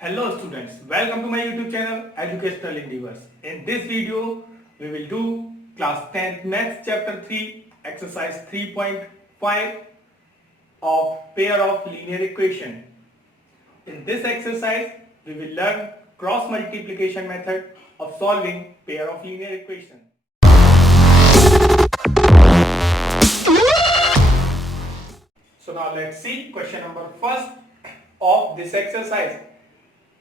Hello students, welcome to my YouTube channel Educational Endeavors. In this video, we will do class 10th Maths chapter 3 exercise 3.5 of pair of linear equation. In this exercise, we will learn cross multiplication method of solving pair of linear equation. So now let's see question number first of this exercise.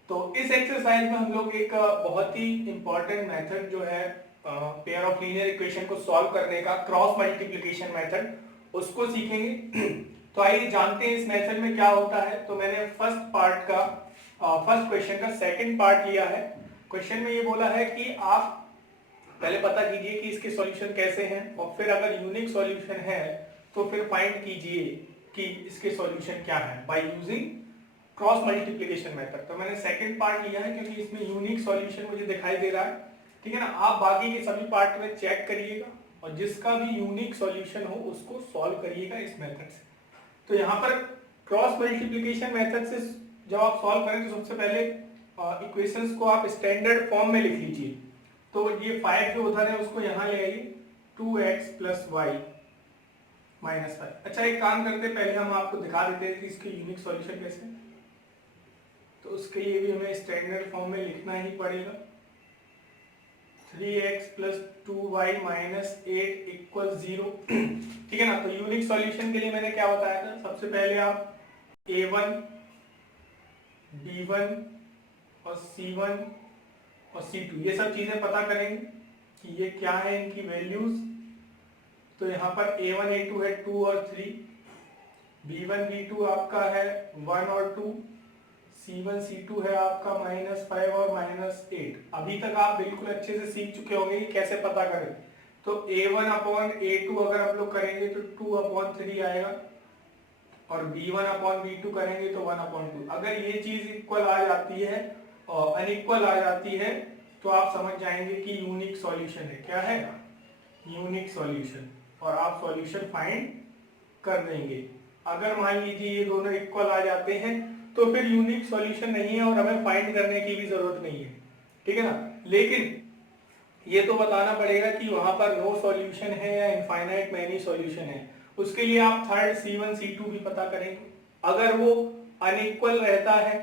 तो इस exercise में हम लोग एक बहुत ही important method जो है pair of linear equation को सॉल्व करने का क्रॉस मल्टीप्लिकेशन मेथड उसको सीखेंगे। तो आइए जानते हैं इस मेथड में क्या होता है। तो मैंने फर्स्ट क्वेश्चन का सेकंड पार्ट लिया है। क्वेश्चन में ये बोला है कि आप पहले पता कीजिए कि इसके सॉल्यूशन कैसे हैं और फिर अगर यूनिक सॉल्यूशन है तो फिर फाइंड कीजिए कि इसके सॉल्यूशन क्या है by using cross multiplication method. तो मैंने सेकंड पार्ट लिया है क्योंकि इसमें यूनिक सॉल्यूशन मुझे दिखाई दे रहा है। ठीक है ना, आप बाकी के सभी पार्ट में चेक करिएगा और जिसका भी यूनिक सॉल्यूशन हो उसको सॉल्व करिएगा इस मेथड से। तो यहाँ पर क्रॉस मल्टीप्लिकेशन मेथड से जब आप सॉल्व करें तो सबसे पहले इक्वेशंस को आप स्टैंडर्ड फॉर्म में लिख लीजिए। तो ये 5 जो उधर है उसको यहाँ ले आइए, 2x + y - 5। अच्छा, एक काम करते पहले हम आपको दिखा देते हैं कि इसके यूनिक सॉल्यूशन कैसे है। तो उसके लिए भी हमें स्टैंडर्ड फॉर्म में लिखना ही पड़ेगा। 3x + 2y - 8 = 0। ठीक है ना। तो यूनिक सॉल्यूशन के लिए मैंने क्या बताया था, सबसे पहले आप a1, b1 और c1 और c2 ये सब चीजें पता करेंगे कि ये क्या है, इनकी वैल्यूज। तो यहाँ पर a1 a2 है 2 और 3, b1 b2 आपका है 1 और 2, C1 C2 है आपका -5 और -8। अभी तक आप बिल्कुल अच्छे से सीख चुके होंगे कि कैसे पता करें। तो A1/A2 अगर आप लोग करेंगे तो 2/3 आएगा और B1/B2 करेंगे तो 1/2। अगर ये चीज इक्वल आ जाती है और अनइक्वल आ जाती है तो आप समझ जाएंगे कि यूनिक सॉल्यूशन है। क्या है? Unique solution. और आप सॉल्यूशन फाइंड कर देंगे। अगर मान लीजिए ये दोनों इक्वल आ जाते हैं तो फिर यूनिक सॉल्यूशन नहीं है और हमें फाइंड करने की भी जरूरत नहीं है। ठीक है ना। लेकिन ये तो बताना पड़ेगा कि वहां पर नो सॉल्यूशन है या इनफाइनाइट मैनी सॉल्यूशन है। उसके लिए आप थर्ड C1 C2 भी पता करेंगे। अगर वो अनइक्वल रहता है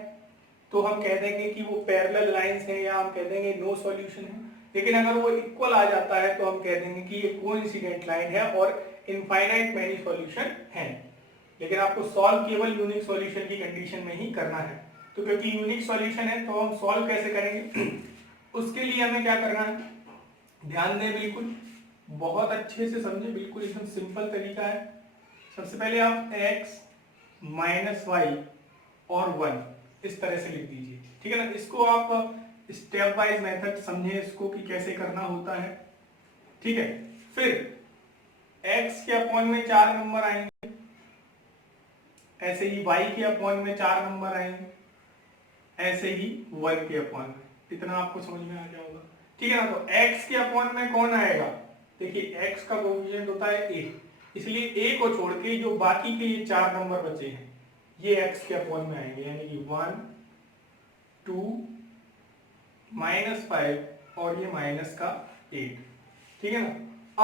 तो हम कह देंगे कि वो पैरेलल लाइंस है या हम कह देंगे नो सॉल्यूशन है। लेकिन अगर वो इक्वल आ जाता है तो हम कह देंगे कि ये कोइंसिडेंट लाइन है और इनफाइनाइट मैनी सॉल्यूशन है। लेकिन आपको सॉल्व केवल यूनिक सॉल्यूशन की कंडीशन में ही करना है। तो क्योंकि यूनिक सॉल्यूशन है तो हम सॉल्व कैसे करेंगे उसके लिए हमें क्या करना है, ध्यान दें, बिल्कुल बहुत अच्छे से समझे, बिल्कुल एकदम सिंपल तरीका है। सबसे पहले आप x - y और 1 इस तरह से लिख दीजिए। ठीक है ना। इसको आप स्टेप वाइज मेथड समझे इसको कि कैसे करना होता है। ठीक है। फिर x के अपॉन में 4 नंबर आएंगे, ऐसे ही y के अपॉन में 4 नंबर आएंगे, ऐसे ही 1 के अपॉन में। इतना आपको समझ में आ गया होगा। ठीक है ना। तो x के अपॉन में कौन आएगा, देखिए x का कोएफिशिएंट होता है a, इसलिए a को छोड़ के जो बाकी के ये 4 नंबर बचे हैं ये x के अपॉन में आएंगे, यानी कि 1 2 -5 और ये -8। ठीक है ना।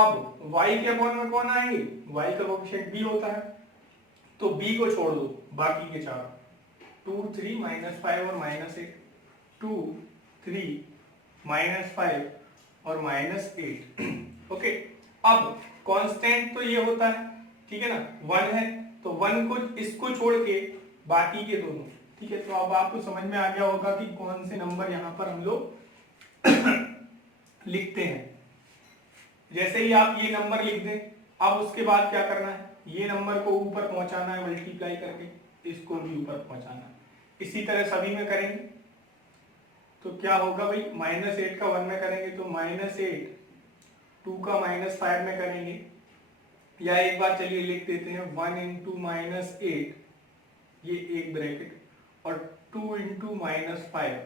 अब y के अपॉन में कौन आएंगे, y का कोएफिशिएंट b होता है, तो b को छोड़ दो, बाकी के 4 2 3 -5 और -8, 2 3 -5 और -8। ओके। अब कांस्टेंट तो ये होता है, ठीक है ना, 1 है, तो 1 को इसको छोड़ के बाकी के दोनों। ठीक है। तो अब आपको समझ में आ गया होगा कि कौन से नंबर यहाँ पर हम लोग लिखते हैं। जैसे ही आप ये नंबर लिख दें, अब उसके बाद क्या करना है, ये नंबर को ऊपर पहुंचाना है मल्टीप्लाई करके, इसको भी ऊपर पहुंचाना है। इसी तरह सभी में करेंगे तो क्या होगा भाई, -8 का 1 में करेंगे तो -8, 2 का -5 में करेंगे, या एक बार चलिए लिख देते हैं 1 × -8 ये एक ब्रैकेट और 2 × -5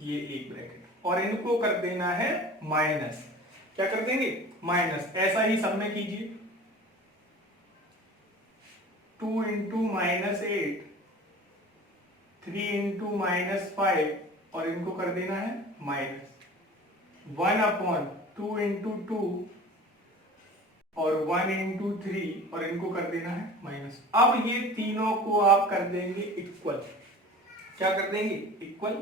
ये एक ब्रैकेट, और इनको कर देना है माइनस। क्या कर देंगे, माइनस। ऐसा ही सब में कीजिए, 2 × -8 3 इंटू -5 और इनको कर देना है माइनस 1/2 इंटू 2 और 1 इंटू 3 और इनको कर देना है माइनस। अब ये तीनों को आप कर देंगे इक्वल। क्या कर देंगे? इक्वल।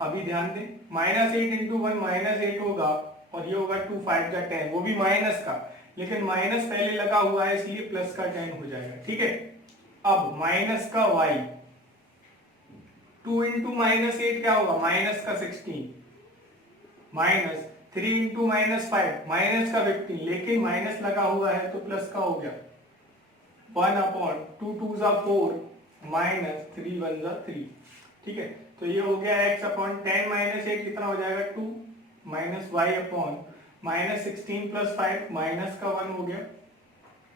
अभी ध्यान दें, -8 इंटू 1 -8 होगा और ये होगा 2 5 का 10, वो भी माइनस का, लेकिन माइनस पहले लगा हुआ है इसलिए प्लस का 10 हो जाएगा। ठीक है, अब माइनस का y 2 इंटू -8 क्या होगा? माइनस का 16 माइनस 3 इंटू -5 माइनस का 15, लेकिन माइनस लगा हुआ है तो प्लस का हो गया 1/2 2 4 माइनस 3 1 3। ठीक है, तो ये हो गया x/10 -8 कितना हो जाएगा 2 माइनस y/ -16 + 5 माइनस का 1 हो गया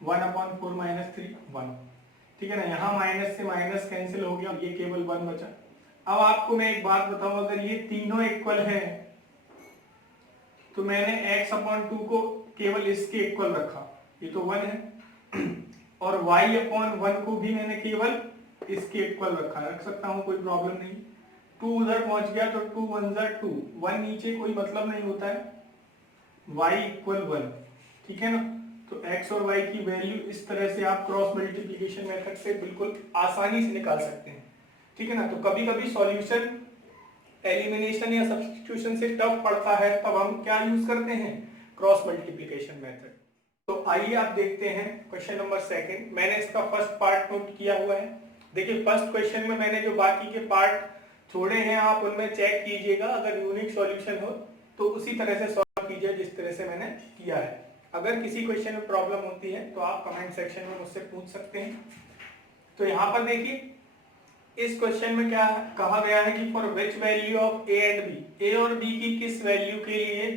1/4 - 3 1। ठीक है ना, यहाँ माइनस से माइनस कैंसिल हो गया, ये केवल 1 बचा। अब आपको मैं एक बात बताऊं, अगर ये तीनों इक्वल हैं तो मैंने x/2 को केवल इसके इक्वल रखा, ये तो 1 है, और y/1 को भी मैंने केवल इसके इक्वल रखा, रख सकता हूं, कोई प्रॉब्लम नहीं। 2 उधर पहुंच गया तो 2 1 2, 1 नीचे कोई मतलब नहीं होता है, y = 1। ठीक है ना, तो x और y की वैल्यू इस तरह से आप क्रॉस मल्टीप्लिकेशन मेथड से बिल्कुल आसानी से निकाल सकते हैं। ठीक है ना, तो कभी कभी सॉल्यूशन एलिमिनेशन या सब्स्टिट्यूशन से टफ पड़ता है, तब हम क्या यूज करते हैं? Cross multiplication method. तो आइए आप देखते हैं क्वेश्चन नंबर 2। मैंने इसका फर्स्ट पार्ट नोट किया हुआ है। देखिए, फर्स्ट क्वेश्चन में मैंने जो बाकी के पार्ट छोड़े हैं आप उनमें चेक कीजिएगा, अगर यूनिक सॉल्यूशन हो तो उसी तरह से सॉल्व कीजिए जिस तरह से मैंने किया है। अगर किसी क्वेश्चन में प्रॉब्लम होती है तो आप कमेंट सेक्शन में मुझसे पूछ सकते हैं। तो यहाँ पर देखिए, इस क्वेश्चन में क्या कहा गया है कि for which value of A and B, A और बी की किस वैल्यू के लिए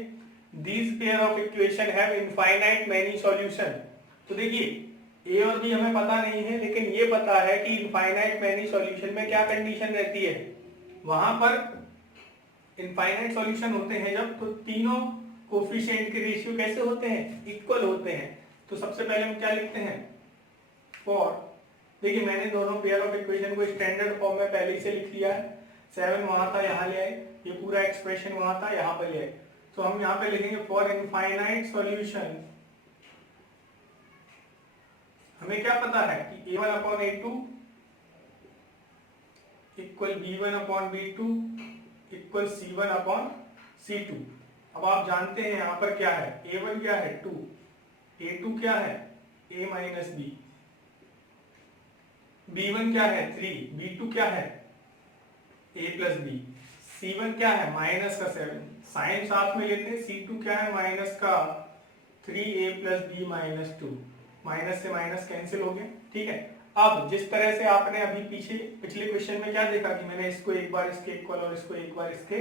these pair of equation have infinite many solution. तो देखिए, ए और बी हमें पता नहीं है, लेकिन ये पता है कि इनफाइनाइट मैनी सॉल्यूशन में क्या कंडीशन रहती है, वहां पर इनफाइनाइट सॉल्यूशन होते हैं जब, तो तीनों कोफिशिएंट के रेशियो कैसे होते हैं? इक्वल होते हैं। तो सबसे पहले हम क्या लिखते हैं? फॉर, देखिए मैंने दोनों पेयर ऑफ इक्वेशन को स्टैंडर्ड फॉर्म में पहले ही से लिख लिया है। 7 वहां था, यहाँ ले आए, ये पूरा एक्सप्रेशन वहां था, यहाँ पर ले आए। तो हम यहाँ पे लिखेंगे फॉर इनफाइनाइट सॉल्यूशन, हमें क्या पता है कि a1/a2 = b1/b2 = c1/c2। अब आप जानते हैं यहाँ पर क्या है, a1 क्या है 2, a2 क्या है a - b, b1 क्या है 3, b2 क्या है a + b, c1 क्या है -7, साइन साथ में लेते हैं, c2 क्या है -3a + b - 2, माइनस से माइनस कैंसिल हो गया। ठीक है, अब जिस तरह से आपने अभी पिछले क्वेश्चन में क्या देखा कि मैंने इसको एक बार इसके इक्वल और इसको एक बार इसके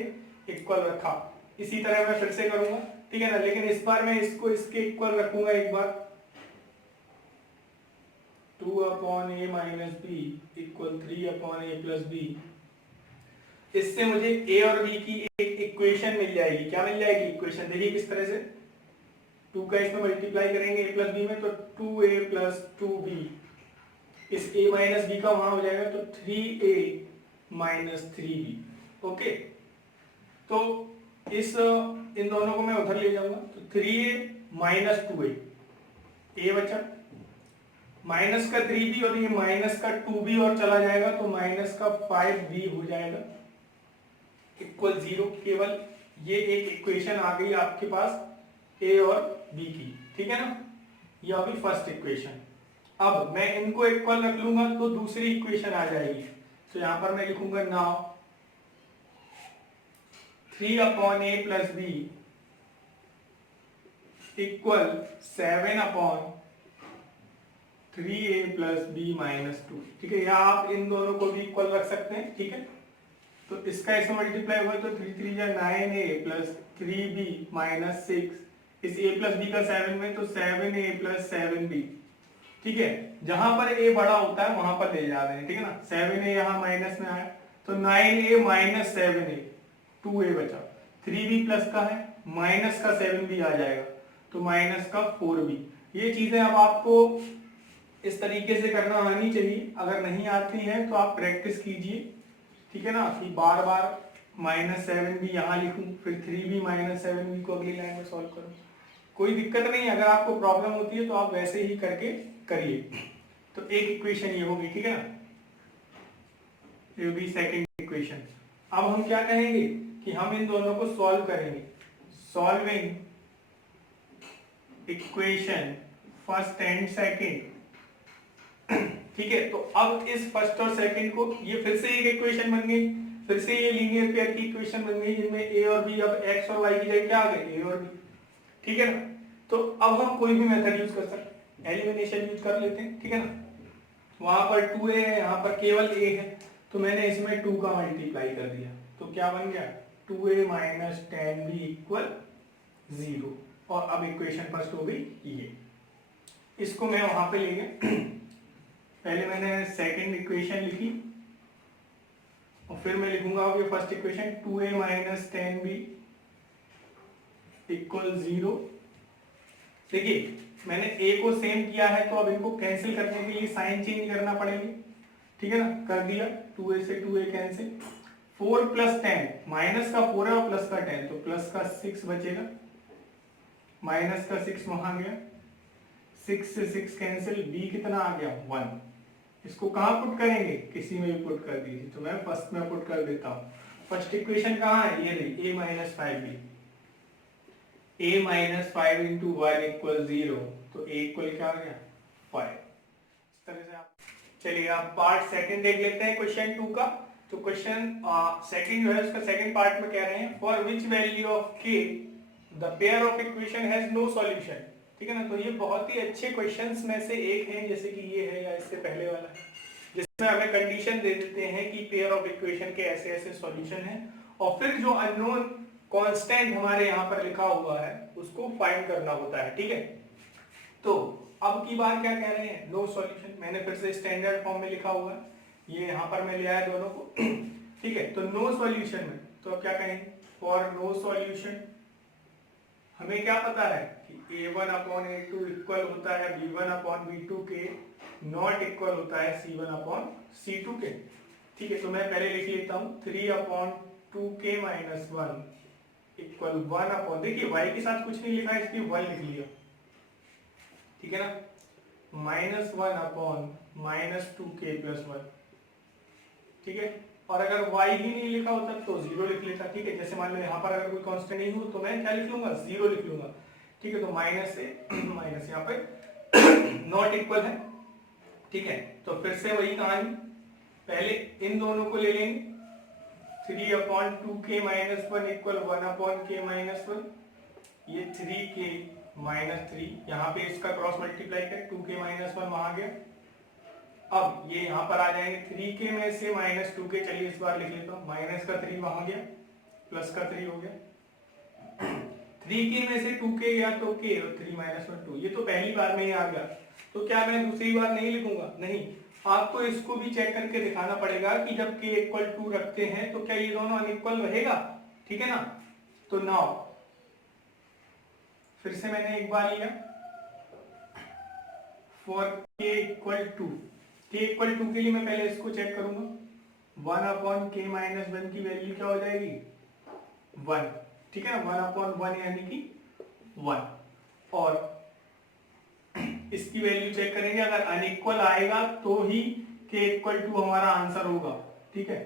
इक्वल रखा, इसी तरह मैं फिर से करूंगा। ठीक है ना, लेकिन इस बार मैं इसको इसके इक्वल रखूंगा एक बार, 2/a - b = 3/a + b। इससे मुझे a और b की एक इक्वेशन मिल जाएगी। क्या मिल जाएगी? इक्वेशन। देखिए किस तरह से, 2 का इसमें मल्टीप्लाई करेंगे a + b में, तो 2a + 2b, इस a - b का वहां हो जाएगा तो 3a - 3b। ओके, तो इन दोनों को मैं उधर ले जाऊंगा, तो 3a - 2a, a बचा, माइनस का 3b और ये माइनस का 2b और चला जाएगा तो माइनस का 5b हो जाएगा = 0। केवल ये एक इक्वेशन आ गई आपके पास a और b की। ठीक है ना, ये अभी फर्स्ट इक्वेशन। अब मैं इनको इक्वल रख लूंगा तो दूसरी इक्वेशन आ जाएगी। तो यहां पर मैं लिखूंगा now 3/a + b = 7/3a + b - 2। ठीक है, या आप इन दोनों को भी इक्वल रख सकते हैं। ठीक है, तो इसका इसमें मल्टीप्लाई हुआ तो 3 3 या 9a + 3b - 6, इस a + b का 7 में तो 7a + 7b। ठीक है, जहां पर a बड़ा होता है वहां पर ले जा रहे हैं। ठीक है ना, 7a यहाँ माइनस में आया तो 9a - 7a, 2a बचा, 3b प्लस का है, माइनस का 7b आ जाएगा तो माइनस का 4b। ये चीजें अब आपको इस तरीके से करना आनी चाहिए। अगर नहीं आती है तो आप प्रैक्टिस कीजिए, ठीक है ना, कि बार बार -7 भी यहाँ लिखूं, फिर 3 भी -7 भी को अगली लाइन में सॉल्व करूं, कोई दिक्कत नहीं। अगर आपको प्रॉब्लम होती है तो आप वैसे ही करके करिए। तो एक इक्वेशन ये होगी, ठीक है ना, ये होगी सेकंड इक्वेशन। अब हम क्या कहेंगे कि हम इन दोनों को सॉल्व करेंगे। Solving equation first and second, ठीक है। तो अब इस फर्स्ट और सेकंड को, ये फिर से एक इक्वेशन बन गई, फिर से ये लीनियर पेयर की इक्वेशन बन गई जिनमें ए और बी, अब एक्स और वाई की जगह क्या आ गए, ए और बी, ठीक है ना। तो अब हम कोई भी मेथड यूज कर सकते हैं, एलिमिनेशन यूज कर लेते हैं, ठीक है ना। वहां पर 2a है, यहाँ पर केवल a है, तो मैंने इसमें 2 का मल्टीप्लाई कर दिया, तो क्या बन गया 2a माइनस 10b इक्वल 0। और अब इक्वेशन फर्स्ट हो गई ये, इसको मैं वहां पे ले गया। पहले मैंने सेकंड इक्वेशन लिखी और फिर मैं लिखूंगा ये first equation 2a minus 10b equal 0। देखिए मैंने a को सेम किया है, तो अब इनको कैंसिल करने के लिए साइन चेंज करना पड़ेगी, ठीक है ना। कर दिया, 2a से 2a कैंसिल, 4 प्लस 10, माइनस का 4 है और प्लस का 10, तो प्लस का 6 बचेगा, माइनस का 6 वहां गया, 6 से 6 कैंसिल, b कितना आ गया 1। इसको कहाँ पुट करेंगे, किसी में भी पुट कर दीजिए, तो मैं फर्स्ट में पुट कर देता हूँ। फर्स्ट इक्वेशन कहाँ है, ये रही, a minus 5b, a minus 5 into 1 equal 0, तो a इक्वल क्या आ गया 5। इस तरह से आप, चलिए आप पार्ट सेकंड देख लेते हैं क्वेश्चन 2 का। तो क्वेश्चन सेकंड जो है उसका सेकंड पार्ट में कह रहे हैं, for which value of k the pair of equation has no solution, ठीक है ना। तो ये बहुत ही अच्छे क्वेश्चंस में से एक है, जैसे कि ये है या इससे पहले वाला है, जिसमें हमें कंडीशन दे देते हैं कि पेयर ऑफ इक्वेशन के ऐसे ऐसे सॉल्यूशन हैं, और फिर जो अननोन कांस्टेंट हमारे यहाँ पर लिखा हुआ है उसको फाइंड करना होता है, ठीक है। तो अब की बार क्या कह रहे हैं, नो सॉल्यूशन। मैंने फिर से स्टैंडर्ड फॉर्म में लिखा हुआ है, ये यहाँ पर मैं ले आया दोनों को, ठीक है। तो नो सॉल्यूशन में तो अब क्या कहेंगे, फॉर नो सॉल्यूशन हमें क्या पता है कि a1 अपॉन a2 इक्वल होता है b1 अपॉन b2 के, नॉट इक्वल होता है c1 अपॉन c2 के, ठीक है। तो मैं पहले लिख लेता हूँ 3 upon 2k minus 1 equal 1 upon, देखिए y के साथ कुछ नहीं लिखा है इसलिए 1 लिख लिया, ठीक है ना, minus 1 upon minus 2k plus 1, ठीक है। और अगर y ही नहीं लिखा होता तो 0 लिख लेता, ठीक है। जैसे मान लो यहाँ पर अगर कोई कांस्टेंट नहीं हो तो मैं क्या लिख लूंगा 0 लिख लूंगा, ठीक है। तो माइनस से माइनस यहाँ पे नॉट इक्वल है, ठीक है। तो फिर से वही कहानी, पहले इन दोनों को ले लेंगे, 3 upon 2k minus 1 equal 1 upon k minus 1, ये 3k माइनस 3, यहाँ पे इसका क्रॉस मल्टीप्लाई कर 2k माइनस 1 वहां गया। अब ये यहाँ पर आ जाएंगे 3k में से माइनस 2k, चलिए इस बार लिख लेता हूँ, माइनस का 3 वहां गया, प्लस का 3 हो गया, 3k में से 2k गया तो k और 3 माइनस 1 2, ये तो पहली बार में ही आ गया, तो क्या मैं दूसरी बार नहीं लिखूंगा, नहीं, आपको इसको भी चेक करके दिखाना पड़ेगा कि जब k इक्वल 2 रखते हैं तो क्या ये दोनों अनइक्वल रहेगा, ठीक है ना। तो नाउ फिर से मैंने एक बार लिया, for k equal 2, k equal 2 के लिए मैं पहले इसको चेक करूंगा, 1 अपॉन k माइनस 1 की वैल्यू क्या हो जाएगी 1, ठीक है ना, 1 अपॉन 1 यानी कि 1, और इसकी वैल्यू चेक करेंगे, अगर अनइक्वल आएगा तो ही k इक्वल 2 हमारा आंसर होगा, ठीक है।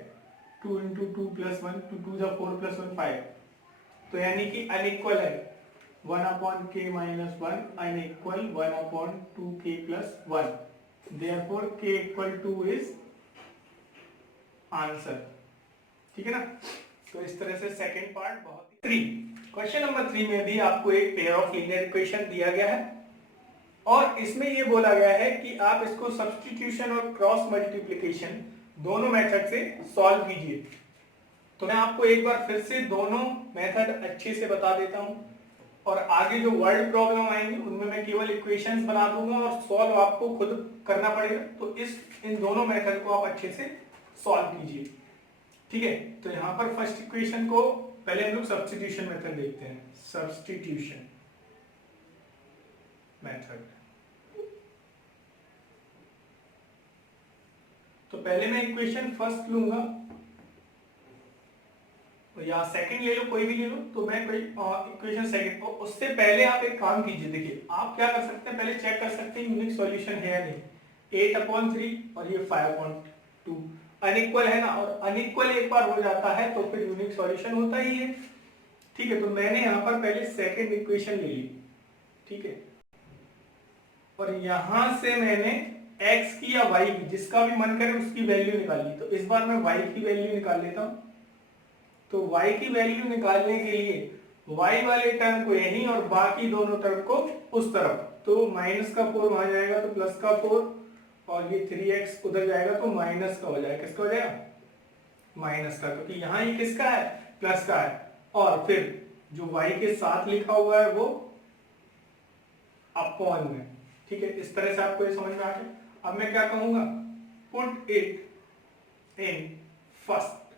2 इंटू 2 प्लस 1, 2 2 जा 4 प्लस 1 5, तो यानी कि अनइक्वल है, 1 upon k minus 1 unequal 1 upon 2k plus 1, therefore k equal 2 is answer, ठीक है ना। तो इस तरह से सेकंड पार्ट बहुत ही, क्वेश्चन नंबर 3 में भी आपको एक पेयर ऑफ लीनियर इक्वेशन दिया गया है, और इसमें ये बोला गया है कि आप इसको सब्स्टिट्यूशन और क्रॉस मल्टीप्लिकेशन दोनों मेथड से सॉल्व कीजिए। तो मैं आपको एक बार फिर से दोनों मेथड अच्छे से बता देता हूं, और आगे जो वर्ड प्रॉब्लम आएंगी उनमें मैं केवल इक्वेशंस बना दूंगा और सॉल्व आपको खुद करना पड़ेगा। तो इन दोनों मेथड को आप अच्छे से सॉल्व कीजिए, ठीक है। तो यहाँ पर फर्स्ट इक्वेशन को पहले हम लोग सब्स्टिट्यूशन मेथड देखते हैं, सब्स्टिट्यूशन मेथड। तो पहले मैं इक्वेशन फर्स्ट लूंगा या सेकंड ले लो, कोई भी ले लो, तो मैं कोई इक्वेशन सेकंड। तो उससे पहले आप एक काम कीजिए, देखिए आप क्या कर सकते हैं, पहले चेक कर सकते हैं यूनिक सॉल्यूशन है या नहीं। 8/3 और ये 5/2 अनइक्वल है ना, और अनइक्वल एक बार हो जाता है तो फिर यूनिक सॉल्यूशन होता ही है। ठीक है, तो मैंने यहाँ पर पहले सेकंड इक्वेशन ले ली, ठीक है, और यहां से मैंने x की या y की, जिसका भी मन करे उसकी वैल्यू निकाली। तो इस बार मैं y की वैल्यू निकाल लेता हूं। तो y की वैल्यू निकालने के लिए y वाले टर्म को यहीं और बाकी दोनों टर्म को उस तरफ, तो -4 वहां जाएगा तो +4, और ये 3x उधर जाएगा तो माइनस का हो जाएगा। किसका हो जाएगा? माइनस का, क्योंकि यहाँ ये किसका है? प्लस का है। और फिर जो y के साथ लिखा हुआ है वो अपॉन में। ठीक है, इस तरह से आपको ये समझ में आ गया। अब मैं क्या कहूंगा, पुट इट इन फर्स्ट,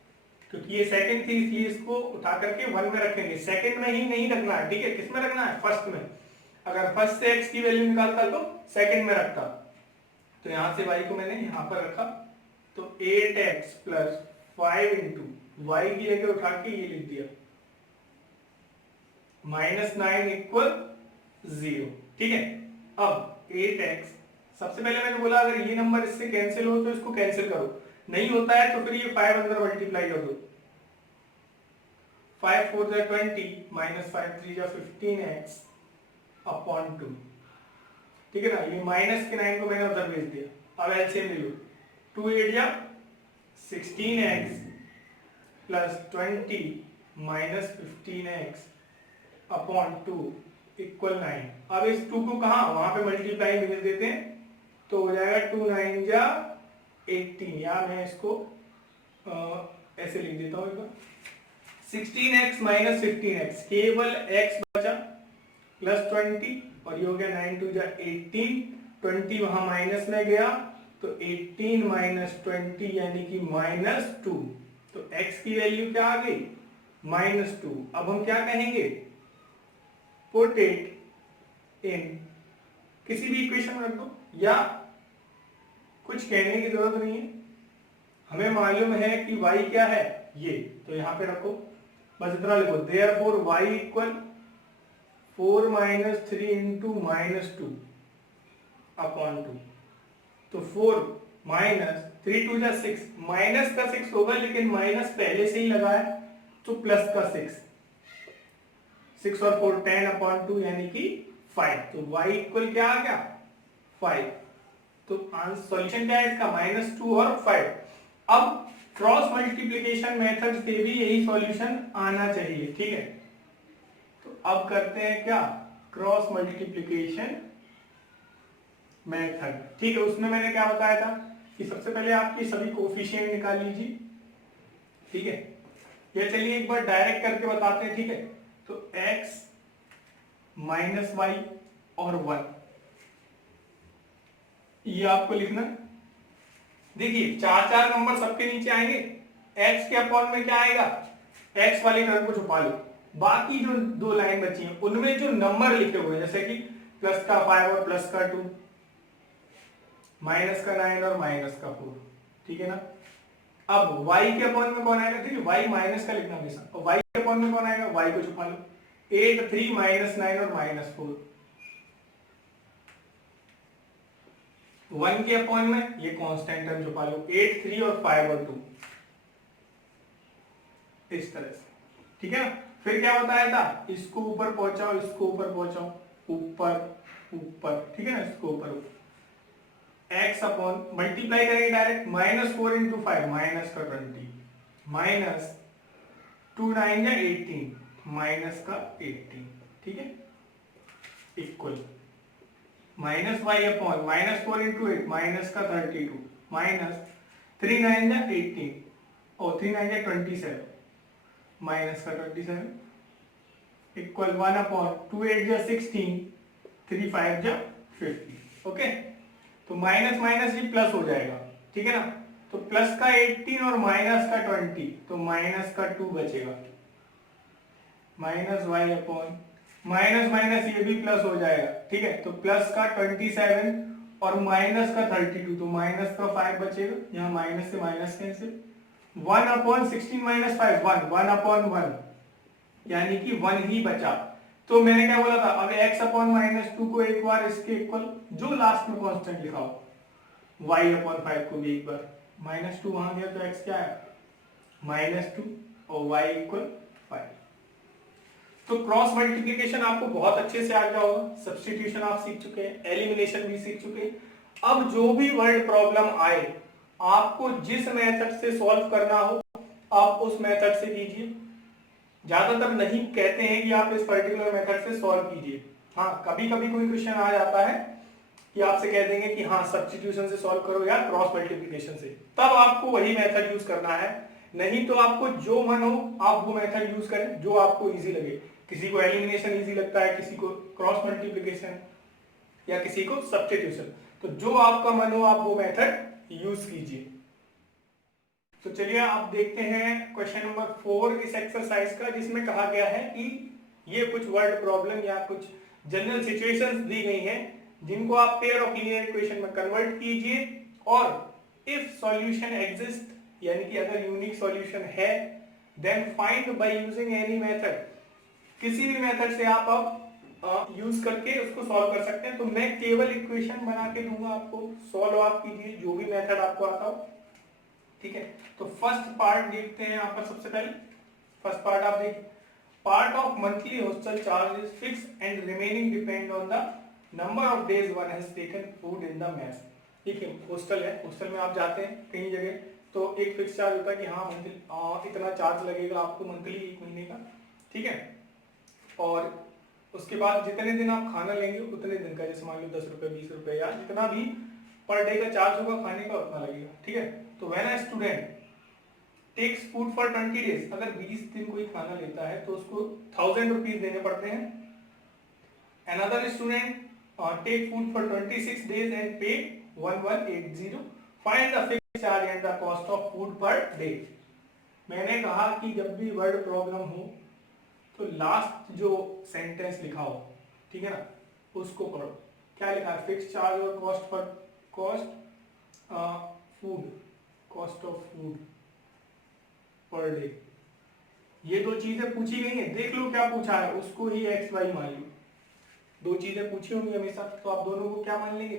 क्योंकि ये सेकंड थी इसलिए इसको उठा करके 1 में रखेंगे। सेकंड में ही नहीं रखना है, ठीक है, किस में रखना है? फर्स्ट में। अगर फर्स्ट से x की वैल्यू निकालता तो सेकंड में रखता। तो यहां से y को मैंने यहां पर रखा, तो 8x + 5 × y की जगह उठा के ये लिख दिया, -9 = 0। ठीक है, अब 8x, सबसे पहले मैंने बोला अगर ये नंबर इससे कैंसिल हो तो इसको कैंसिल करो, नहीं होता है तो फिर ये 5 अंदर मल्टीप्लाई कर दो। 5 4 = 20 -5 3 = 15x अपॉन 2। ठीक है ना, ये माइनस के 9 को मैंने उधर भेज दिया। अब एलसीएम ले लो, 2 8 = 16x + 20 -15x अपॉन 2 = 9। अब इस 2 को कहा, वहां पे मल्टीप्लाई भेज देते हैं, तो हो जाएगा 2 9 = 18, या मैं इसको ऐसे लिख देता हूँ एक बार, 16x - 15x, केवल x बचा +20, और ये हो गया 9 2 = 18, 20 वहां माइनस में गया तो 18 - 20 यानी कि -2। तो x की वैल्यू क्या आ गई? -2। अब हम क्या कहेंगे, पुट इट इन, किसी भी इक्वेशन में रख दो, या कुछ कहने की जरूरत नहीं है, हमें मालूम है कि y क्या है, ये, तो यहां पे रखो, बस इतना लिखो, therefore y = 4 - 3 × -2 अपॉन 2। तो 4 - 3 2 = 6, माइनस का 6 होगा, लेकिन माइनस पहले से ही लगा है तो प्लस का 6, 6 और 4 10 अपॉन 2 यानी कि 5। तो y इक्वल क्या आ गया? 5। तो सॉल्यूशन क्या है इसका? -2 और 5। अब क्रॉस मल्टीप्लिकेशन मेथड से भी यही सॉल्यूशन आना चाहिए। ठीक है, तो अब करते हैं क्या, क्रॉस मल्टीप्लिकेशन मेथड। ठीक है, उसमें मैंने क्या बताया था कि सबसे पहले आपकी सभी कोफिशिएंट निकाल लीजिए। ठीक है, ये चलिए एक बार डायरेक्ट करके बताते हैं। ठीक है, तो x - y और 1 ये आपको लिखना है। देखिए 4 नंबर सबके नीचे आएंगे, x के अपॉन में क्या आएगा, x वाले टर्म को छुपा लो, बाकी जो 2 लाइन बची हैं उनमें जो नंबर लिखे हुए हैं, जैसे कि प्लस का 5 और प्लस का 2, माइनस का 9 और माइनस का 4। ठीक है ना, अब y के अपॉन में कौन आएगा, ठीक है, y माइनस का लिखना हमेशा, और y के अपॉन में कौन आएगा, y को छुपा लो, 8 3 -9 और -4। 1 के अपॉन में ये कांस्टेंट टर्म छुपा लो, 8 3 और 5 और 2, इस तरह से। ठीक है ना, फिर क्या बताया था, इसको ऊपर पहुंचाओ, इसको ऊपर पहुंचाओ, ऊपर ऊपर, ठीक है ना, इसको ऊपर x अपॉन मल्टीप्लाई करेंगे डायरेक्ट, -4 × 5 माइनस का 20, -2 9 या 18 माइनस का 18। ठीक है, इक्वल -y अपॉन -4 × 8 माइनस का 32, -3 9 या 18 और 3 9 या 27 माइनस का 27 इक्वल 1 अपॉन 2 8 या 16, 3 5 या 50। ओके, तो माइनस माइनस ये प्लस हो जाएगा। ठीक है ना, तो प्लस का 18 और माइनस का 20, तो माइनस का 2 बचेगा, -y अपॉन माइनस माइनस ये भी प्लस हो जाएगा। ठीक है, तो प्लस का 27 और माइनस का 32, तो माइनस का 5 बचेगा, यहाँ माइनस से माइनस कैंसिल, 1/16 माइनस 5 1, 1/1, यानी कि 1 ही बचा। तो मैंने क्या बोला था, अब x/-2 को एक बार इसके इक्वल, जो लास्ट में कांस्टेंट लिखा हो, y/5 को भी एक बार, -2 वहां गया तो x क्या है -2 और y = 5। तो क्रॉस मल्टीप्लिकेशन आपको बहुत अच्छे से आ गया होगा, सब्स्टिट्यूशन आप सीख चुके हैं, एलिमिनेशन भी सीख चुके हैं। अब जो भी वर्ड प्रॉब्लम आए, आपको जिस मेथड से सॉल्व करना हो आप उस मेथड से कीजिए। ज्यादातर नहीं कहते हैं कि आप इस पर्टिकुलर मेथड से सॉल्व कीजिए। हाँ, कभी कभी कोई क्वेश्चन आ जाता है कि आपसे कह देंगे कि हाँ सब्स्टिट्यूशन से सॉल्व करो या क्रॉस मल्टीप्लिकेशन से, तब आपको वही मेथड यूज करना है। नहीं तो आपको जो मन हो आप वो मेथड यूज करें जो आपको इजी लगे। किसी को एलिमिनेशन इजी लगता है, किसी को क्रॉस मल्टीप्लिकेशन, या किसी को सब्स्टिट्यूशन, तो जो आपका मन हो आप वो मेथड यूज कीजिए। तो चलिए आप देखते हैं क्वेश्चन नंबर 4 इस एक्सरसाइज का, जिसमें कहा गया है कि ये कुछ वर्ड प्रॉब्लम या कुछ जनरल सिचुएशंस दी गई हैं जिनको आप पेयर ऑफ लीनियर इक्वेशन में कन्वर्ट कीजिए, और इफ सॉल्यूशन एग्जिस्ट, यानी कि अगर यूनिक सॉल्यूशन है, then find by using any method, किसी भी मेथड से आप अब यूज करके उसको सॉल्व कर सकते हैं। तो मैं केवल इक्वेशन बना के दूंगा आपको, सॉल्व आप कीजिए जो भी मेथड आपको आता हो, ठीक है। तो फर्स्ट पार्ट देखते हैं यहाँ पर। सबसे पहले फर्स्ट पार्ट आप देखिए, part of monthly hostel charge is fix and remaining depend on the number of days one has taken food in the mess. ठीक है, हॉस्टल है, हॉस्टल में आप जाते हैं कहीं जगह, तो एक फिक्स चार्ज होता है कि हाँ इतना चार्ज लगेगा आपको मंथली, एक महीने का, ठीक है। और उसके बाद जितने दिन आप खाना लेंगे उतने दिन का, जैसे मान लो 10 रुपए 20 रुपए या जितना भी पर डे का चार्ज होगा खाने का उतना लगेगा, ठीक है। तो when a student takes food for 20 days, अगर 20 दिन कोई खाना लेता है तो उसको 1000 रुपीज देने पड़ते हैं। Another student take food for 26 days and pay 1180, find the fixed charge and the cost of food per day. मैंने कहा कि जब भी वर्ड प्रॉब्लम हो तो लास्ट जो सेंटेंस लिखा हो, ठीक है ना, उसको पढ़ो। क्या लिखा है, फिक्स चार्ज और cost per cost of food per day, ये दो चीजें पूछी गई हैं, देख लो क्या पूछा है, उसको ही एक्स वाई मान लो। दो चीजें पूछी होंगी हमेशा, तो आप दोनों को क्या मान लेंगे,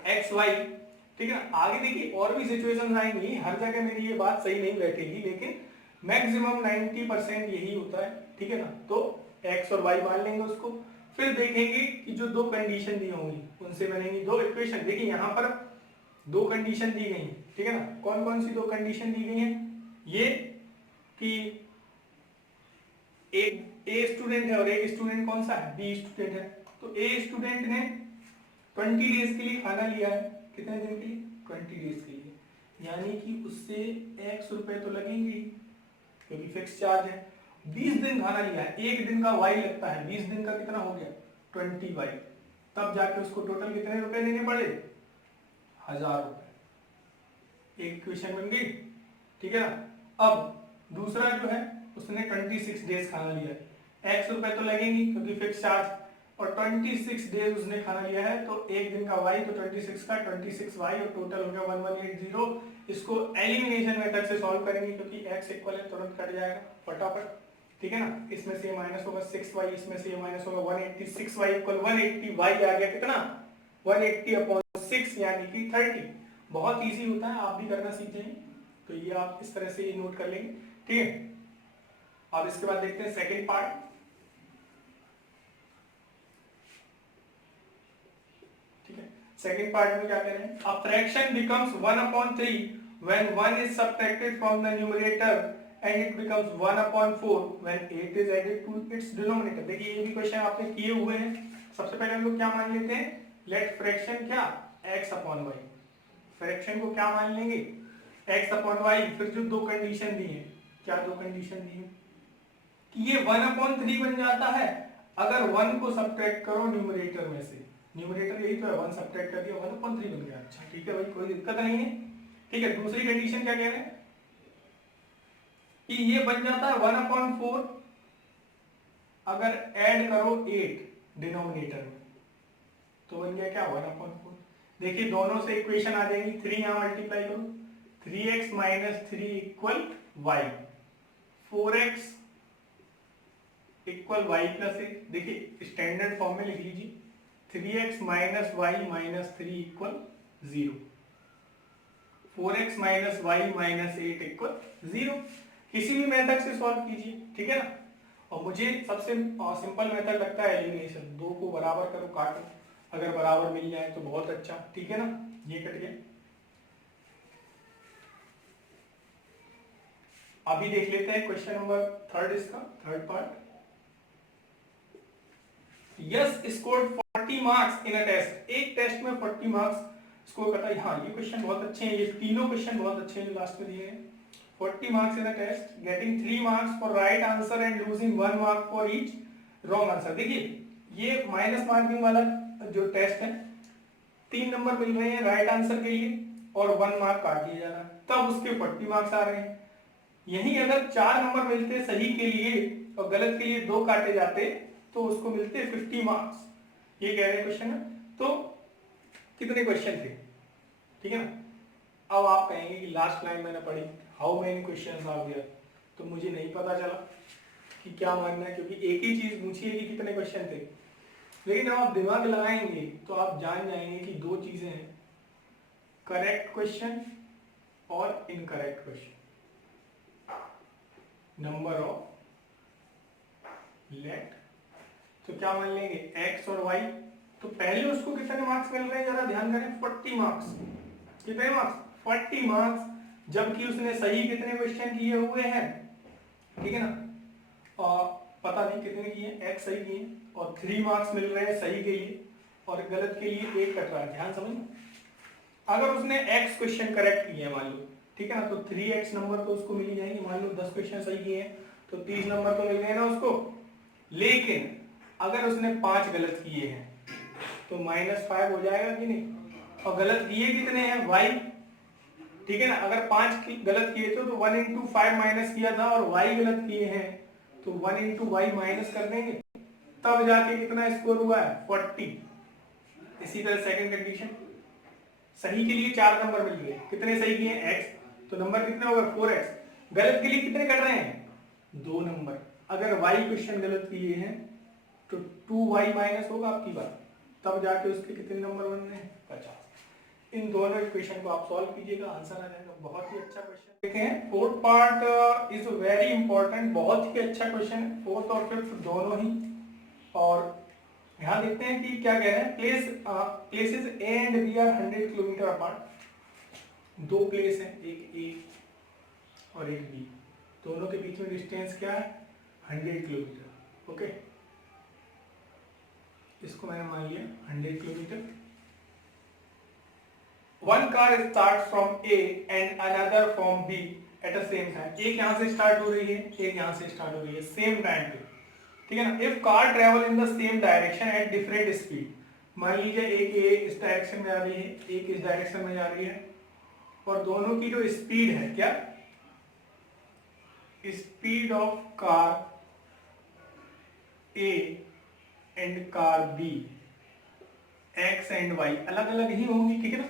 एक्स वाई, ठीक है ना। आगे देखिए और भी सिचुएशन आएंगी, हर जगह मेरी ये बात सही नहीं बैठेगी, लेकिन मैक्सिमम 90% यही होता है, ठीक है ना। तो एक्स और वाई मान लेंगे उसको, फिर देखेंगे कि जो दो कंडीशन दी होंगी उनसे बनेंगी दो इक्वेशन। देखिए यहाँ पर दो कंडीशन दी गई हैं, ठीक है ना। कौन कौन सी दो कंडीशन दी गई हैं, ये कि एक ए स्टूडेंट है और एक स्टूडेंट कौन सा है, बी स्टूडेंट है। तो ए स्टूडेंट ने 20 डेज के लिए खाना लिया है, कितने दिन के लिए, 20 डेज के लिए, यानी कि उससे x रुपए तो लगेंगे क्योंकि फिक्स चार्ज है। 20 दिन खाना लिया है, एक दिन का y लगता है, 20 दिन का कितना हो गया 20y, तब जाके उसको टोटल कितने रुपए देने पड़े, 1000 रुपए। एक इक्वेशन बन गई, ठीक है ना। अब दूसरा जो है उसने 26 डेज खाना लिया है, x रुपए तो लगेंगे क्योंकि फिक्स चार्ज, और 26 डेज उसने खाना लिया है, तो एक दिन का y तो 26 का 26y और टोटल हो गया 1180। इसको एलिमिनेशन मेथड से सॉल्व करेंगे क्योंकि x इक्वल है, तुरंत कट जाएगा फटाफट, ठीक है ना। इसमें से माइनस होगा 6y, इसमें से माइनस होगा 180, 6y इक्वल 180, y आ गया कितना 180/6 यानी कि 30। बहुत इजी होता है, आप भी करना सीख जाएंगे, तो ये आप इस तरह से नोट कर लेंगे, ठीक है। और इसके बाद देखते हैं सेकंड पार्ट, ठीक है। सेकंड पार्ट में क्या कह रहे हैं, a fraction becomes 1/3 when 1 is subtracted from the numerator and it becomes 1/4 when 8 is added to its denominator। देखिए ये भी क्वेश्चन आपने किए हुए हैं। सबसे पहले हम लोग क्या मान लेते हैं, लेट फ्रैक्शन क्या x/y, फ्रैक्शन को क्या मान लेंगे x/y। फिर जो दो कंडीशन दी है, क्या दो कंडीशन दी है कि ये 1/3 बन जाता है अगर 1 को सब्ट्रैक्ट करो न्यूमरेटर में से, न्यूमरेटर यही तो है, 1 सब्ट्रैक्ट कर दिया 1/3 बन गया। अच्छा ठीक है भाई, कोई दिक्कत नहीं है, ठीक है। दूसरी कंडीशन क्या कह रहे हैं कि ये बन जाता है 1/4 अगर ऐड करो 8 डिनोमिनेटर में, तो बन गया क्या 1/4। देखिए दोनों से इक्वेशन आ जाएंगी, 3 यहाँ मल्टीप्लाई करो, 3x minus 3 equal y, 4x equal y plus A. देखिए स्टैंडर्ड फॉर्म में लिख लीजिए, 3x minus Y minus 3 equal 0, 4x minus Y minus 8 equal 0। किसी भी मेथड से सॉल्व कीजिए, ठीक है ना। और मुझे सबसे सिंपल मेथड लगता है एलिमिनेशन, दो को बराबर करो, काटो, अगर बराबर मिल जाए तो बहुत अच्छा, ठीक है ना। ये कट गया। अभी देख लेते हैं क्वेश्चन नंबर 3, इसका third part. Yash scored 40 marks in a test, एक टेस्ट में 40 मार्क्स स्कोर करता है। हाँ ये क्वेश्चन बहुत अच्छे हैं, ये तीनों क्वेश्चन बहुत अच्छे हैं जो लास्ट में दिए हैं। 40 marks in a test, getting 3 marks for right answer and losing 1 mark for each wrong answer. देखिए ये माइनस मार्किंग वाला जो टेस्ट है, 3 नंबर मिल रहे हैं राइट आंसर के लिए और 1 मार्क काट दिया जा रहा है, तब उसके 40 मार्क्स आ रहे हैं। यही अगर 4 नंबर मिलते सही के लिए और गलत के लिए 2 काटे जाते तो उसको मिलते 50 मार्क्स। ये कह रहे क्वेश्चन है। तो कितने क्वेश्चन थे, ठीक है ना। अब आप कहेंगे कि लास्ट लाइन मैंने पढ़ी, how many questions are there, तो मुझे नहीं पता चला कि क्या मानना है, क्योंकि एक ही चीज पूछी है कि कितने क्वेश्चन थे। लेकिन जब आप दिमाग लगाएंगे तो आप जान जाएंगे कि 2 चीजें हैं, करेक्ट क्वेश्चन और इनकरेक्ट क्वेश्चन, नंबर ऑफ लेट। तो क्या मान लेंगे x और y। तो पहले उसको कितने मार्क्स मिल रहे हैं जरा ध्यान करें, 40 मार्क्स। कितने मार्क्स, 40 मार्क्स, जबकि उसने सही कितने क्वेश्चन किए हुए हैं, ठीक है ना। और पता नहीं कितने किए, x सही किए और 3 मार्क्स मिल रहे हैं सही के लिए और गलत के लिए 1 कट रहा है। ध्यान समझ, अगर उसने x क्वेश्चन करेक्ट किए मान लो, ठीक है ना, तो 3x नंबर तो उसको मिल ही जाएंगे। मान लो 10 क्वेश्चन सही किए हैं तो 30 नंबर तो मिल गए ना उसको। लेकिन अगर उसने 5 गलत किए हैं तो -5 हो जाएगा कि नहीं। और गलत किए कितने हैं, y, ठीक है ना। अगर 5 गलत किए थे तो 1 इंटू 5 माइनस किया था, और y गलत किए हैं तो 1 इंटू वाई माइनस कर देंगे, तब जाके कितना स्कोर हुआ है, 40। इसी तरह सेकंड कंडीशन, सही के लिए 4 नंबर मिल गए, कितने सही किए हैं, x, तो नंबर कितने हो गए 4x। गलत के लिए कितने कट रहे हैं, 2 नंबर। अगर y क्वेश्चन गलत किए हैं तो 2y माइनस होगा आपकी बात, तब जाके उसके कितने नंबर बन रहे हैं, 50। इन दोनों इक्वेशन को आप सॉल्व कीजिएगा, आंसर आ जाएगा। बहुत ही अच्छा क्वेश्चन। देखें fourth part is very important, बहुत ही अच्छा क्वेश्चन है, फोर्थ और फिफ्थ दोनों ही। और यहाँ देखते हैं कि क्या कह रहे हैं, places A and B are 100 kilometre apart. 2 place हैं, एक ए और एक बी, दोनों के बीच में डिस्टेंस क्या है, 100 किलोमीटर। ओके, इसको मैंने मान लिया 100 kilometre. One car start from A and another from B at the same time. एक यहाँ से स्टार्ट हो रही है, एक यहाँ से स्टार्ट हो रही है सेम टाइम पे, ठीक है ना। If car travel in the same direction at different speed, मान लीजिए एक ए इस डायरेक्शन में जा रही है, एक इस डायरेक्शन में जा रही है, और दोनों की जो स्पीड है, क्या speed of car A and car B, X and Y अलग अलग ही होंगी, ठीक है ना।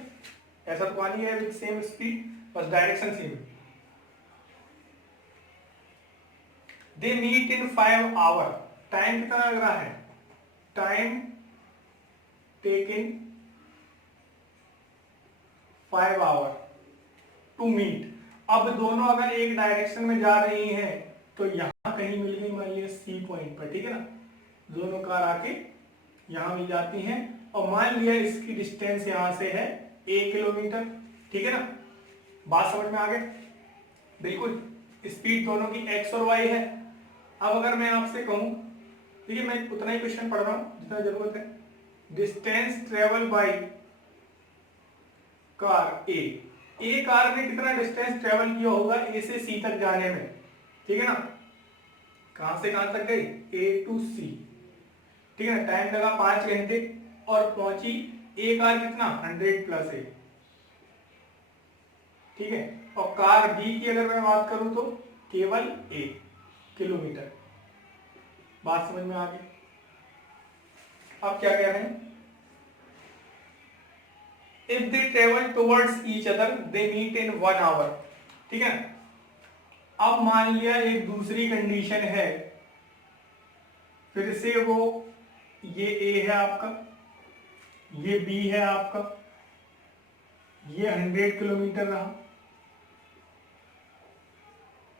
ऐसा तो मान लिया है विद सेम स्पीड, बस direction same. They meet in 5 hour, time कितना लग रहा है, time taken 5 hour to meet. अब दोनों अगर एक डायरेक्शन में जा रही हैं तो यहां कहीं मिल गई, मान लिया सी पॉइंट पर, ठीक है ना। दोनों कार आके यहां मिल जाती हैं, और मान लिया इसकी डिस्टेंस यहां से है 1 किलोमीटर, ठीक है ना। बात समझ में आ गई, बिल्कुल। स्पीड दोनों की x और y है। अब अगर मैं आपसे कहूं, देखिए मैं उतना ही क्वेश्चन पढ़ रहा हूं जितना जरूरत है। Distance travel by car A car ने कितना डिस्टेंस ट्रेवल किया होगा ए से सी तक जाने में, ठीक है ना। कहां से कहां तक गई, ए टू सी, ठीक है ना। टाइम लगा 5 घंटे और पहुंची ए कार कितना 100 प्लस ए, ठीक है। और कार बी की अगर मैं बात करूं तो केवल 1 किलोमीटर। बात समझ में आ गई। अब क्या कह रहे हैं, if they travel towards each other they meet in 1 hour. ठीक है, अब मान लिया एक दूसरी कंडीशन है, फिर से वो, ये ए है आपका, ये बी है आपका, ये 100 किलोमीटर रहा।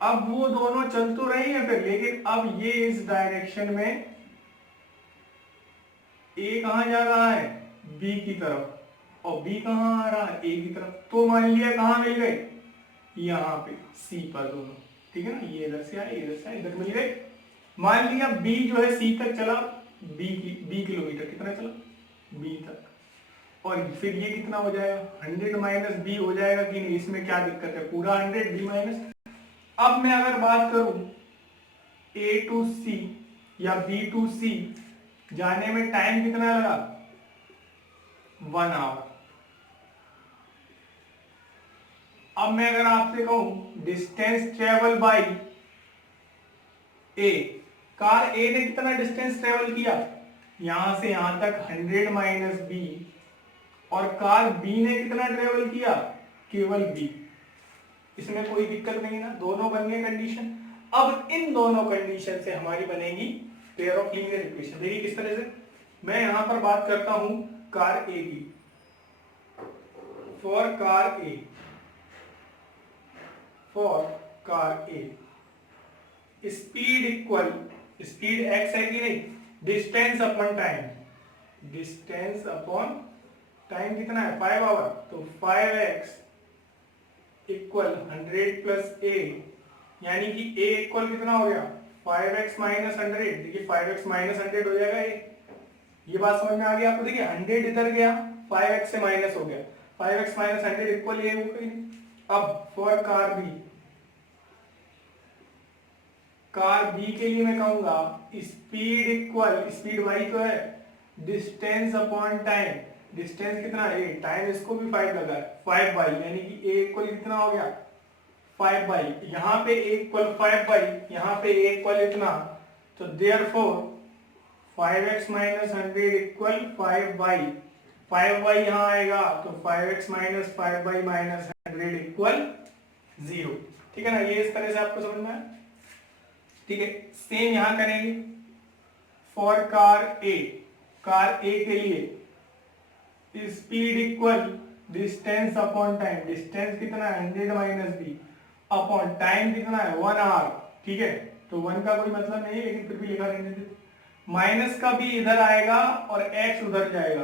अब वो दोनों चल तो रहे हैं फिर, लेकिन अब ये इस डायरेक्शन में ए कहां जा रहा है, बी की तरफ, और बी कहां आ रहा है, ए की तरफ। तो मान लिया कहां मिल गए, यहाँ पे सी पर दोनों। ठीक है ना, ये इधर से आए, इधर से आए, इधर मिल गए। मान लिया बी जो है सी तक चला, बी किलोमीटर कितना चला, बी तक, और फिर ये कितना हो जाएगा, 100 माइनस बी हो जाएगा कि नहीं, इसमें क्या दिक्कत है, पूरा 100 बी माइनस। अब मैं अगर बात करूं ए टू सी या बी टू सी जाने में टाइम कितना लगा, 1 आवर। अब मैं अगर आपसे कहूं distance travel by A, car A ने कितना डिस्टेंस ट्रेवल किया, यहां से यहां तक 100 माइनस बी, और कार बी ने कितना ट्रेवल किया, केवल बी। इसमें कोई दिक्कत नहीं ना, दोनों बन गए कंडीशन। अब इन दोनों कंडीशन से हमारी बनेगी पेयर ऑफ लीनियर इक्वेशन। देखिए किस तरह से, मैं यहां पर बात करता हूं कार ए की, for car A, for car A speed equal, speed x है कि नहीं, distance upon time, distance upon time कितना है, 5 आवर, तो 5x इक्वल 100 प्लस ए, यानी कि a इक्वल कितना हो गया, 5x माइनस 100। देखिए 5x माइनस 100 हो जाएगा ये बात समझ में आ गई आपको। देखिए 100 इधर गया, 5x से माइनस हो गया, 5x माइनस 100 इक्वल ये हो गई। अब for car B, car B के लिए मैं कहूंगा स्पीड इक्वल, स्पीड वाई तो है, डिस्टेंस अपॉन टाइम, डिस्टेंस कितना है, टाइम इसको भी 5 लगा है, 5 बाई, यानी कि ए इक्वल कितना हो गया, 5 बाई, यहाँ पे ए इक्वल 5 बाई, यहाँ पे ए इक्वल इतना, तो therefore 5x minus 100 equal 5 by, 5 by यहाँ आएगा, तो 5x minus 5 by minus 100 equal 0। ठीक है ना, ये इस तरह से आपको समझ में आया। ठीक है, सेम यहां करेंगे फॉर कार ए, कार ए के लिए speed equal distance upon time, distance कितना है 100 माइनस बी, अपॉन टाइम कितना है 1 आवर। ठीक है, तो 1 का कोई मतलब नहीं है, लेकिन फिर भी लिखा रहने दे, माइनस का भी इधर आएगा और x उधर जाएगा,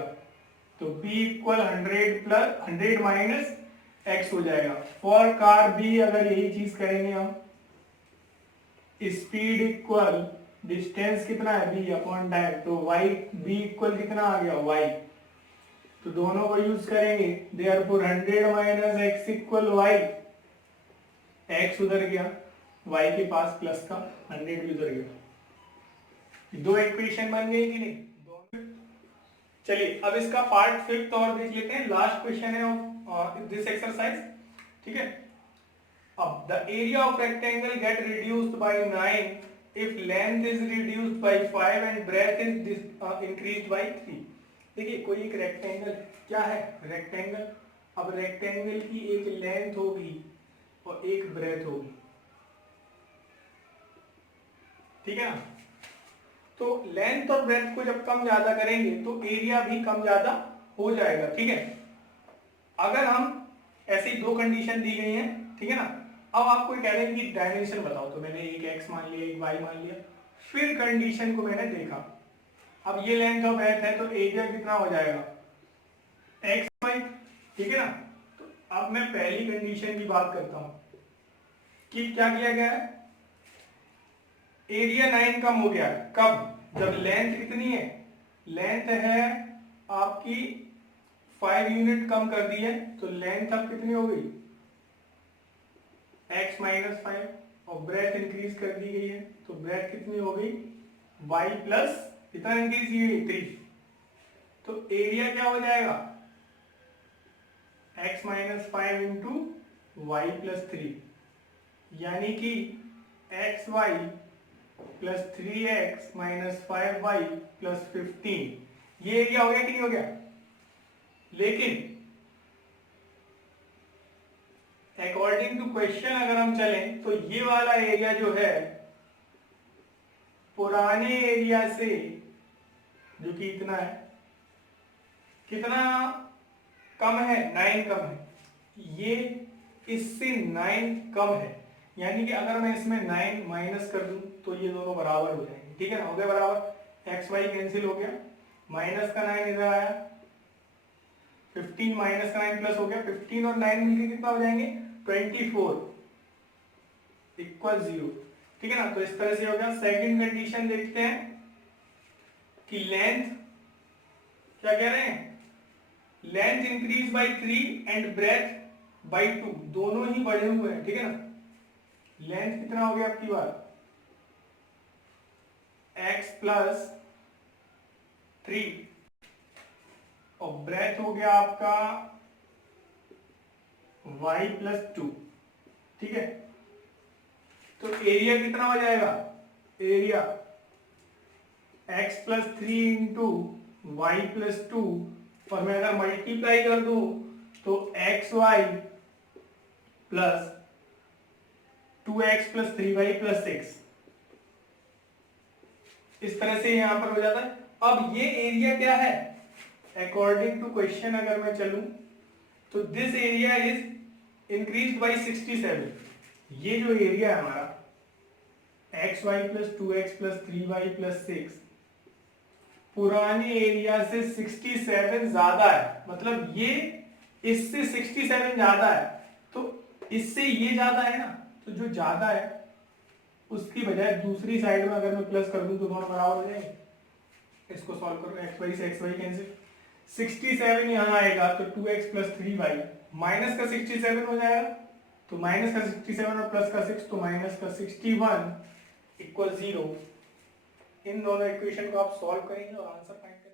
तो b equal 100 plus 100 minus x हो जाएगा। फॉर कार बी अगर यही चीज करेंगे हम, स्पीड इक्वल डिस्टेंस कितना है b अपॉन टाइम, तो y b इक्वल कितना आ गया y, तो दोनों को यूज करेंगे, therefore 100 minus x equal y, x उधर गया, y के पास प्लस का 100 भी उधर गया। दो इक्वेशन बन गई कि नहीं, चलिए अब इसका पार्ट 5th और देख लेते हैं, लास्ट क्वेश्चन है ऑफ दिस एक्सरसाइज। ठीक है, अब the area of rectangle get reduced by 9 if length is reduced by 5 and breadth is increased by 3। देखिए कोई एक रेक्टेंगल, क्या है रेक्टेंगल, अब रेक्टेंगल की एक लेंथ होगी और एक ब्रेथ होगी। ठीक है ना, तो लेंथ और ब्रेथ को जब कम ज्यादा करेंगे तो एरिया भी कम ज्यादा हो जाएगा। ठीक है, अगर हम ऐसी दो कंडीशन दी गई हैं, ठीक है ना, अब आपको कह रहे हैं कि डायमेंशन बताओ, तो मैंने एक x मान लिया, एक y मान लिया, फिर कंडीशन को मैंने देखा, अब ये लेंथ और ब्रेथ है तो एरिया कितना हो जाएगा x y। ठीक है ना, तो अब मैं पहली कंडीशन की बात करता हूं कि क्या किया गया है, एरिया 9 कम हो गया, कब, जब लेंथ कितनी है, लेंथ है आपकी 5 यूनिट कम कर दी है, तो लेंथ अब कितनी हो गई x माइनस 5, और ब्रेथ इंक्रीज कर दी गई है, तो ब्रेथ कितनी हो गई y प्लस कितना इंक्रीज की गई 3, तो एरिया क्या हो जाएगा x minus 5 into Y plus 3, यानी कि X Y plus 3x minus 5y plus 15, ये एरिया हो गया कि नहीं हो गया। लेकिन अकॉर्डिंग टू क्वेश्चन अगर हम चलें तो ये वाला एरिया जो है पुराने एरिया से, जो कि इतना है, कितना कम है, 9 कम है, ये इससे 9 कम है, यानी कि अगर मैं इसमें 9 माइनस कर दूं तो ये दोनों बराबर हो जाएंगे। ठीक है ना, हो गए बराबर, एक्स वाई कैंसिल हो गया, माइनस का 9 इधर आया, 15 माइनस का 9 प्लस हो गया, 15 और 9 मिलके कितना हो जाएंगे 24 इक्वल 0। ठीक है ना, तो इस तरह से हो गया। सेकंड कंडीशन देखते हैं कि लेंथ, क्या कह रहे हैं, length increase by 3 and breadth by 2, दोनों ही बढ़े हुए हैं। ठीक है ना, लेंथ कितना हो गया आपकी बार, x प्लस 3 और ब्रेथ हो गया आपका y प्लस 2। ठीक है, तो एरिया कितना हो जाएगा, area x plus 3 into Y plus 2, और मैं अगर मल्टीप्लाई कर दूं तो X Y plus 2x plus 3y plus 6, इस तरह से यहां पर हो जाता है। अब ये एरिया क्या है, अकॉर्डिंग टू क्वेश्चन अगर मैं चलूं तो this area is increase by 67। ये जो एरिया है हमारा X Y plus 2x plus 3y plus 6 पुराने एरिया से 67 ज्यादा है, मतलब ये इससे 67 ज्यादा है, तो इससे ये ज्यादा है ना, तो जो ज्यादा है उसकी बजाय दूसरी साइड में अगर मैं प्लस कर दूं तो दोनों बराबर हो जाएंगे। इसको सॉल्व करो, एक्स वाई से एक्स वाई कैंसिल, 67 यहाँ आएगा तो 2x प्लस 3y, माइनस का 67 हो जाएगा, तो माइनस का 67 और प्लस का 6, तो माइनस का 61 इक्वल 0। इन दोनों इक्वेशन को आप सॉल्व करेंगे और आंसर फाइंड करेंगे।